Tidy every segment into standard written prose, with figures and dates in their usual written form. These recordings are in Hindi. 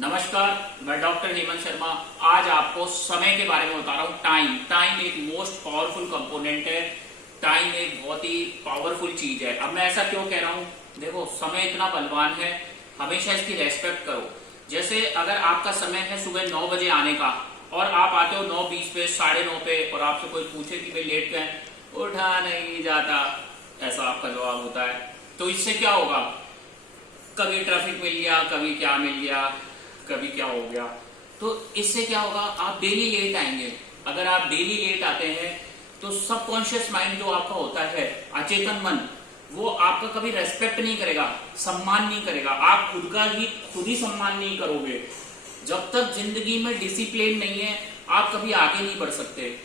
नमस्कार, मैं डॉक्टर हेमंत शर्मा। आज आपको समय के बारे में बता रहा हूँ। टाइम एक मोस्ट पावरफुल कंपोनेंट है। टाइम एक बहुत ही पावरफुल चीज है। अब मैं ऐसा क्यों कह रहा हूँ? देखो, समय इतना बलवान है, हमेशा इसकी रेस्पेक्ट करो। जैसे अगर आपका समय है सुबह 9 बजे आने का और आप आते हो 9:20 पे, 9:30 पे, और आपसे कोई पूछे कि भाई लेट क्यों है, उठा नहीं जाता, ऐसा आपका जवाब होता है। तो इससे क्या होगा? कभी ट्रैफिक मिल गया, कभी क्या मिल गया, कभी क्या हो गया। तो इससे क्या होगा? आप डेली लेट आएंगे। अगर आप डेली लेट आते हैं तो सबकॉन्शियस माइंड जो आपका होता है, अचेतन मन, वो आपका कभी रेस्पेक्ट नहीं करेगा, सम्मान नहीं करेगा। आप खुद ही सम्मान नहीं करोगे। जब तक जिंदगी में डिसिप्लिन नहीं है, आप कभी आगे नहीं बढ़ सकते।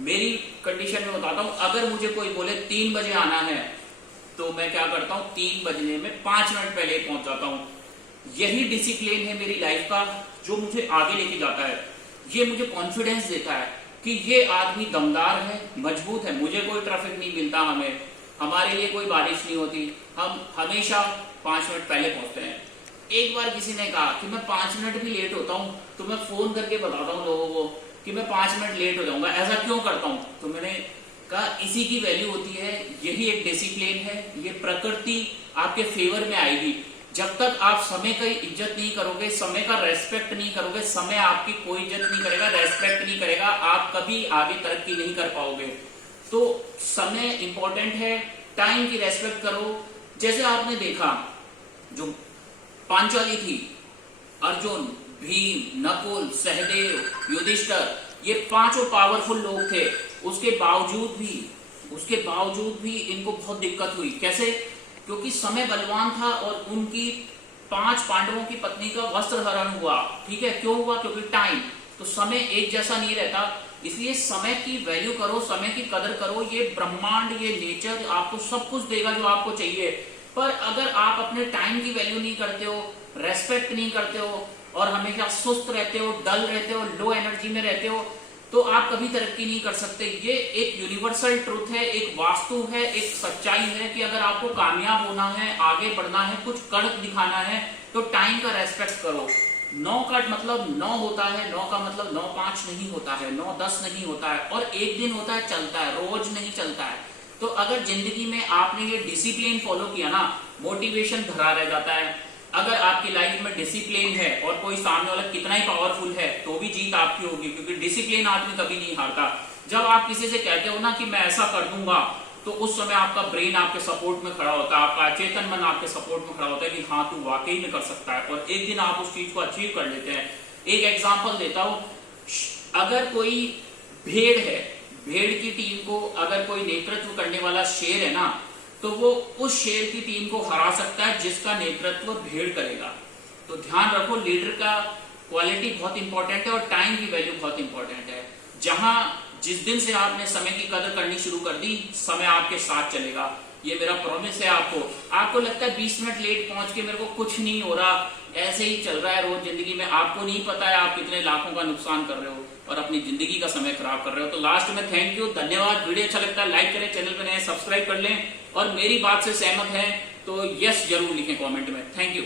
मेरी कंडीशन में बताता हूं, अगर मुझे कोई बोले 3 बजे आना है तो मैं क्या करता हूं? 3 बजने में 5 मिनट पहले पहुंच जाता हूं। यही डिसिप्लिन है मेरी लाइफ का, जो मुझे आगे लेके जाता है। ये मुझे कॉन्फिडेंस देता है कि ये आदमी दमदार है, मजबूत है। मुझे कोई ट्रैफिक नहीं मिलता, हमारे लिए कोई बारिश नहीं होती, हम हमेशा 5 मिनट पहले पहुंचते हैं। एक बार किसी ने कहा कि मैं 5 मिनट भी लेट होता हूं तो मैं फोन करके बताता हूं लोगों को कि मैं 5 मिनट लेट हो जाऊंगा। ऐसा क्यों करता हूं? तो मैंने कहा इसी की वैल्यू होती है। यही एक डिसिप्लिन है। ये प्रकृति आपके फेवर में आएगी। जब तक आप समय की इज्जत नहीं करोगे, समय का रेस्पेक्ट नहीं करोगे, समय आपकी कोई इज्जत नहीं करेगा, रेस्पेक्ट नहीं करेगा, आप कभी आगे तरक्की नहीं कर पाओगे। तो समय इंपॉर्टेंट है, टाइम की रेस्पेक्ट करो। जैसे आपने देखा, जो पांचाली थी, अर्जुन, भीम, नकुल, सहदेव, युधिष्ठिर, ये 5 पावरफुल लोग थे। उसके बावजूद भी इनको बहुत दिक्कत हुई। कैसे? क्योंकि समय बलवान था और उनकी 5 पांडवों की पत्नी का वस्त्र हरण हुआ। ठीक है, क्यों हुआ? क्योंकि टाइम। तो समय एक जैसा नहीं रहता, इसलिए समय की वैल्यू करो, समय की कदर करो। ये ब्रह्मांड, ये नेचर आपको सब कुछ देगा जो आपको चाहिए। पर अगर आप अपने टाइम की वैल्यू नहीं करते हो, रेस्पेक्ट नहीं करते हो और हमेशा सुस्त रहते हो, डल रहते हो, लो एनर्जी में रहते हो, तो आप कभी तरक्की नहीं कर सकते। ये एक यूनिवर्सल ट्रूथ है, एक वास्तु है, एक सच्चाई है कि अगर आपको कामयाब होना है, आगे बढ़ना है, कुछ कर दिखाना है, तो टाइम का रेस्पेक्ट करो। 9 का मतलब 9 होता है, 9 का मतलब 9-5 नहीं होता है, 9-10 नहीं होता है, और एक दिन होता है, चलता है, रोज नहीं चलता है। तो अगर जिंदगी में आपने ये डिसिप्लिन फॉलो किया ना, मोटिवेशन भरा रह जाता है। अगर आपकी लाइफ में डिसिप्लिन है और कोई सामने वाला कितना ही पावरफुल है तो भी जीत आपकी होगी, क्योंकि डिसिप्लिन आदमी कभी नहीं हारता। जब आप किसी से कहते हो ना कि मैं ऐसा कर दूंगा, तो उस समय आपका ब्रेन आपके सपोर्ट में खड़ा होता है, आपका चेतन मन आपके सपोर्ट में खड़ा होता है कि हाँ, तू वाकई में कर सकता है, और एक दिन आप उस चीज को अचीव कर लेते हैं। एक एग्जाम्पल देता हूं, अगर कोई भेड़ है, भेड़ की टीम को अगर कोई नेतृत्व करने वाला शेर है ना, तो वो उस शेर की टीम को हरा सकता है जिसका नेतृत्व भेड़ करेगा। तो ध्यान रखो, लीडर का क्वालिटी बहुत इंपॉर्टेंट है और टाइम की वैल्यू बहुत इंपॉर्टेंट है। जिस दिन से आपने समय की कदर करनी शुरू कर दी, समय आपके साथ चलेगा। ये मेरा प्रॉमिस है आपको लगता है 20 मिनट लेट पहुंच के मेरे को कुछ नहीं हो रहा, ऐसे ही चल रहा है रोज जिंदगी में, आपको नहीं पता है आप कितने लाखों का नुकसान कर रहे हो और अपनी जिंदगी का समय खराब कर रहे हो। तो लास्ट में थैंक यू, धन्यवाद। वीडियो अच्छा लगता है लाइक करें, चैनल पे नए सब्सक्राइब कर लें, और मेरी बात से सहमत है तो यस जरूर लिखें कमेंट में। Thank you.